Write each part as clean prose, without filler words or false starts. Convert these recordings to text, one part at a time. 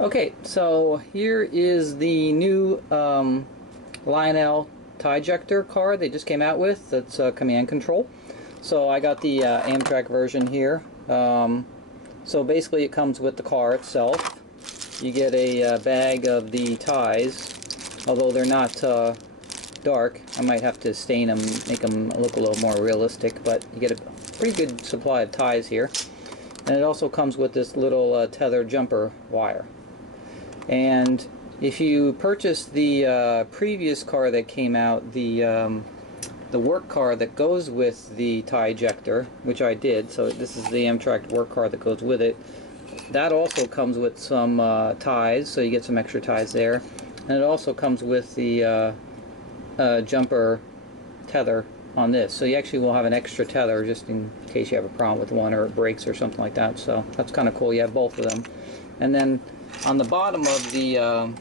Okay, so here is the new Lionel TieJector car they just came out with. That's Command Control. So I got the Amtrak version here. So basically it comes with the car itself. You get a bag of the ties, although they're not dark. I might have to stain them, make them look a little more realistic, but you get a pretty good supply of ties here. And it also comes with this little tether jumper wire. And if you purchase the previous car that came out, the work car that goes with the TieJector, which I did, so this is the Amtrak work car that goes with it, that also comes with some ties, so you get some extra ties there. And it also comes with the jumper tether on this, so you actually will have an extra tether just in case you have a problem with one or it breaks or something like that. So that's kind of cool. You have both of them. And then on the bottom of the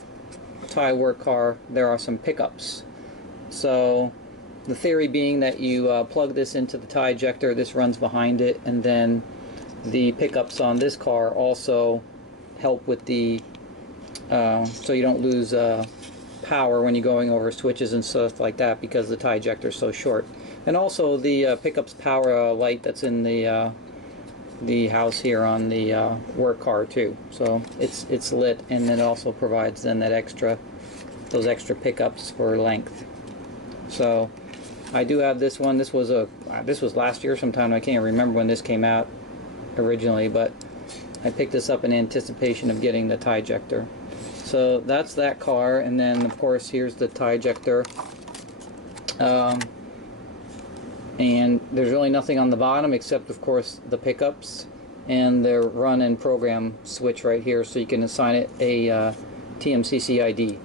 tie work car there are some pickups. So the theory being that you plug this into the TieJector, this runs behind it, and then the pickups on this car also help with the so you don't lose power when you're going over switches and stuff like that, because the TieJector is so short. And also the pickups power a light that's in the house here on the work car too. So it's lit, and it also provides then that those extra pickups for length. So I do have this one. This was last year sometime. I can't remember when this came out originally, but I picked this up in anticipation of getting the TieJector. So that's that car, and then of course here's the TieJector. And there's really nothing on the bottom except of course the pickups and the run and program switch right here, so you can assign it a TMCC ID.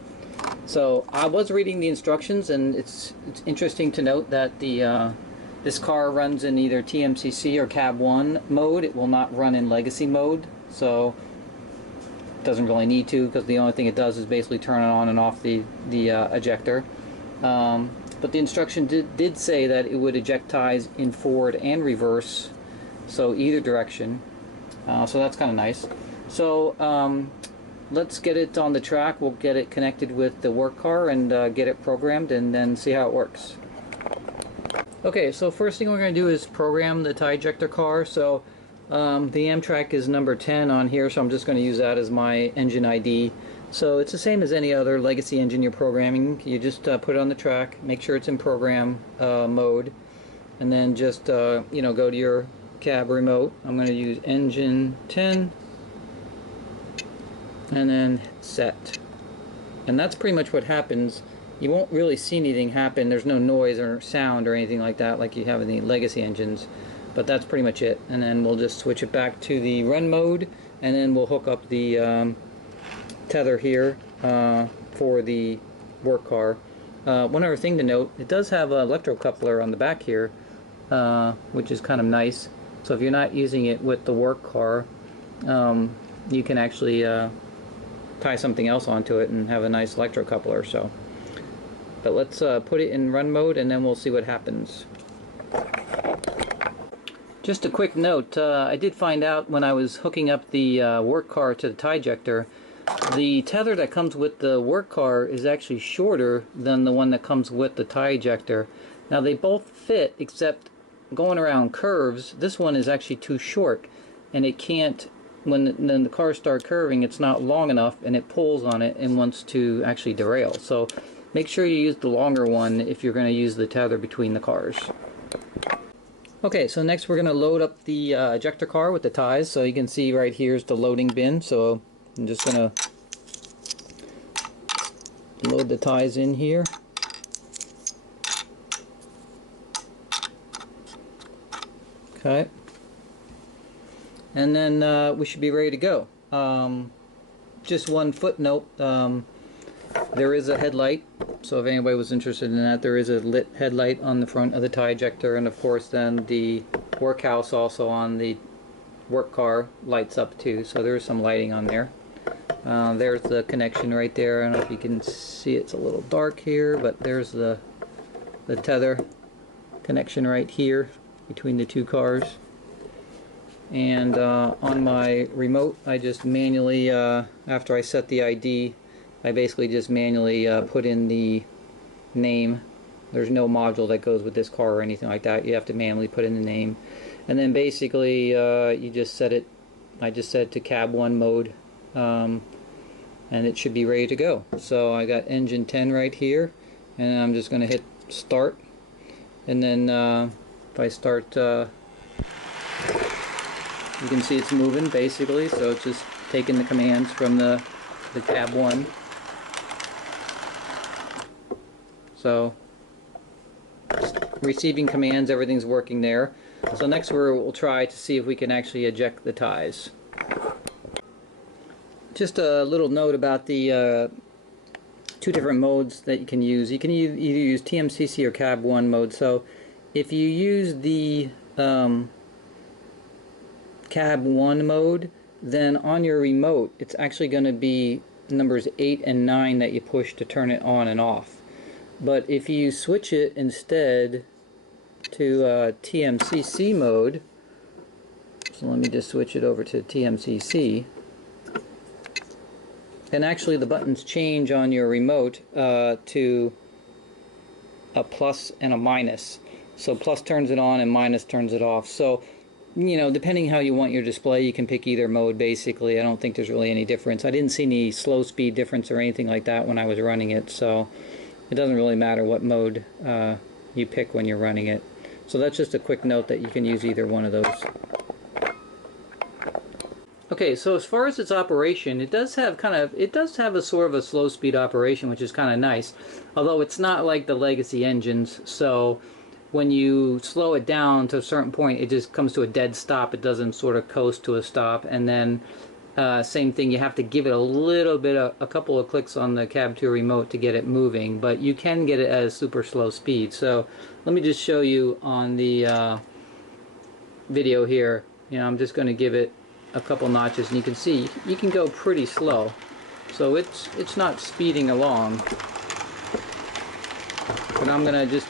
So I was reading the instructions, and it's interesting to note that this car runs in either TMCC or Cab 1 mode. It will not run in legacy mode, so it doesn't really need to, because the only thing it does is basically turn it on and off the ejector. But the instruction did say that it would eject ties in forward and reverse, so either direction. So that's kind of nice. So let's get it on the track. We'll get it connected with the work car and get it programmed, and then see how it works. Okay, so first thing we're going to do is program the TieJector car. So the Amtrak is number 10 on here, so I'm just going to use that as my engine ID. So it's the same as any other legacy engine you're programming. You just put it on the track, make sure it's in program mode, and then just go to your cab remote. I'm going to use engine 10, and then set. And that's pretty much what happens. You won't really see anything happen. There's no noise or sound or anything like that like you have in the legacy engines, but that's pretty much it. And then we'll just switch it back to the run mode, and then we'll hook up the tether here for the work car. One other thing to note, it does have an electrocoupler on the back here, which is kind of nice. So if you're not using it with the work car, you can actually tie something else onto it and have a nice electrocoupler. So, but let's put it in run mode, and then we'll see what happens. Just a quick note, I did find out when I was hooking up the work car to the TieJector, the tether that comes with the work car is actually shorter than the one that comes with the TieJector. Now they both fit, except going around curves, this one is actually too short, and it can't, when the cars start curving, it's not long enough, and it pulls on it and wants to actually derail. So make sure you use the longer one if you're going to use the tether between the cars. Okay, so next we're going to load up the ejector car with the ties. So you can see right here is the loading bin. So I'm just going to load the ties in here. Okay. And then we should be ready to go. Just one footnote, there is a headlight, so if anybody was interested in that, there is a lit headlight on the front of the TieJector, and of course then the workhouse also on the work car lights up too, so there's some lighting on there. There's the connection right there. I don't know if you can see, it's a little dark here, but there's the tether connection right here between the two cars. And on my remote, I just manually, after I set the ID, I basically just manually put in the name. There's no module that goes with this car or anything like that. You have to manually put in the name. And then basically you just set it, I just set it to cab 1 mode, and it should be ready to go. So I got engine 10 right here, and I'm just going to hit start. And then if I start, you can see it's moving basically, so it's just taking the commands from the cab 1. So receiving commands, everything's working there. So next we'll try to see if we can actually eject the ties. Just a little note about the 2 different modes that you can use. You can either use TMCC or cab 1 mode. So if you use the cab 1 mode, then on your remote it's actually going to be numbers 8 and 9 that you push to turn it on and off. But if you switch it instead to TMCC mode, so let me just switch it over to TMCC, and actually the buttons change on your remote to a plus and a minus. So plus turns it on and minus turns it off. So, you know, depending how you want your display, you can pick either mode basically. I don't think there's really any difference. I didn't see any slow speed difference or anything like that when I was running it, so it doesn't really matter what mode you pick when you're running it. So that's just a quick note that you can use either one of those. Okay, so as far as its operation, it does have a sort of a slow speed operation, which is kind of nice. Although it's not like the legacy engines, so when you slow it down to a certain point, it just comes to a dead stop. It doesn't sort of coast to a stop, and then same thing, you have to give it a little bit, a couple of clicks on the cab 2 remote to get it moving, but you can get it at a super slow speed. So let me just show you on the video here. You know, I'm just going to give it a couple notches, and you can see you can go pretty slow. So it's not speeding along, but I'm going to just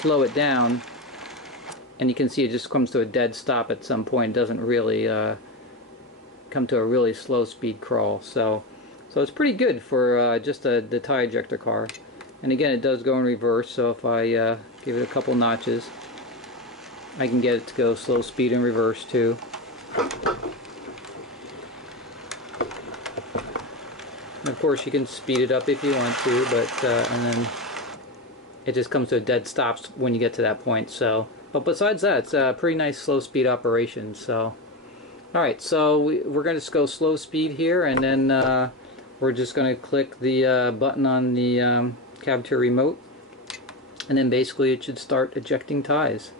slow it down, and you can see it just comes to a dead stop at some point. It doesn't really come to a really slow speed crawl. So it's pretty good for just the TieJector car. And again, it does go in reverse, so if I give it a couple notches, I can get it to go slow speed in reverse too. And of course you can speed it up if you want to, but and then it just comes to a dead stop when you get to that point. So, but besides that, it's a pretty nice slow speed operation. So alright, so we're going to just go slow speed here, and then we're just going to click the button on the cab 2 remote, and then basically it should start ejecting ties.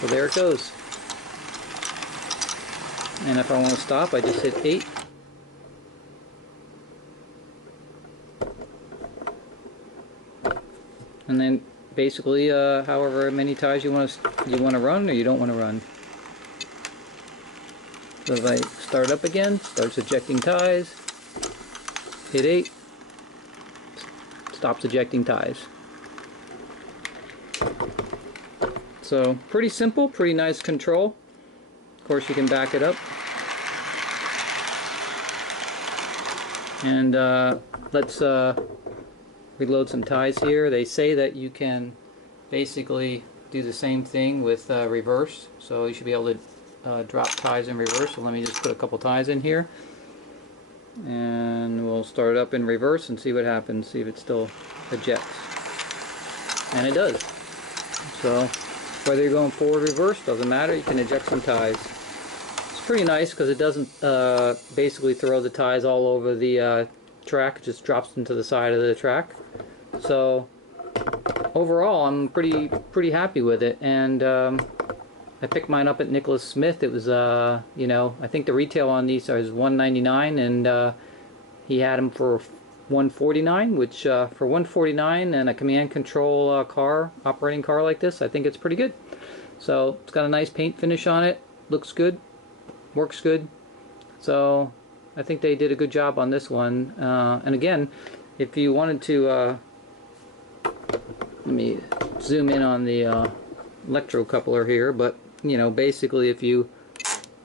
So there it goes. And if I want to stop, I just hit 8. And then basically, however many ties you want to run or you don't want to run. So if I start up again, starts ejecting ties. Hit 8, stops ejecting ties. So pretty simple, pretty nice control. Of course, you can back it up. And let's reload some ties here. They say that you can basically do the same thing with reverse, so you should be able to drop ties in reverse. So let me just put a couple ties in here, and we'll start it up in reverse and see what happens, see if it still ejects. And it does. So whether you're going forward or reverse, doesn't matter, you can eject some ties. It's pretty nice because it doesn't basically throw the ties all over the track. It just drops them to the side of the track. So overall, I'm pretty happy with it. And I picked mine up at Nicholas Smith. It was you know, I think the retail on these is $199, and he had them for $149, which for $149 and a command control operating car like this, I think it's pretty good. So it's got a nice paint finish on it, looks good, works good. So I think they did a good job on this one. And again, if you wanted to, let me zoom in on the electrocoupler here, but you know, basically if you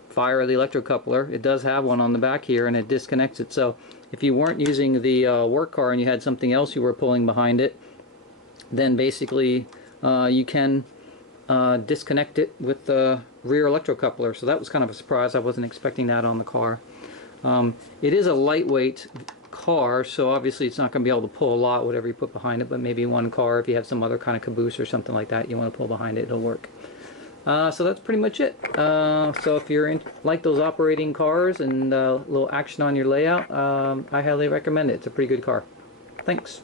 fire the electrocoupler, it does have one on the back here and it disconnects it. So if you weren't using the work car and you had something else you were pulling behind it, then basically you can disconnect it with the rear electrocoupler. So that was kind of a surprise. I wasn't expecting that on the car. It is a lightweight car, so obviously it's not going to be able to pull a lot, whatever you put behind it, but maybe one car, if you have some other kind of caboose or something like that you want to pull behind it, it'll work. So that's pretty much it. So if you're like those operating cars and a little action on your layout, I highly recommend it. It's a pretty good car. Thanks.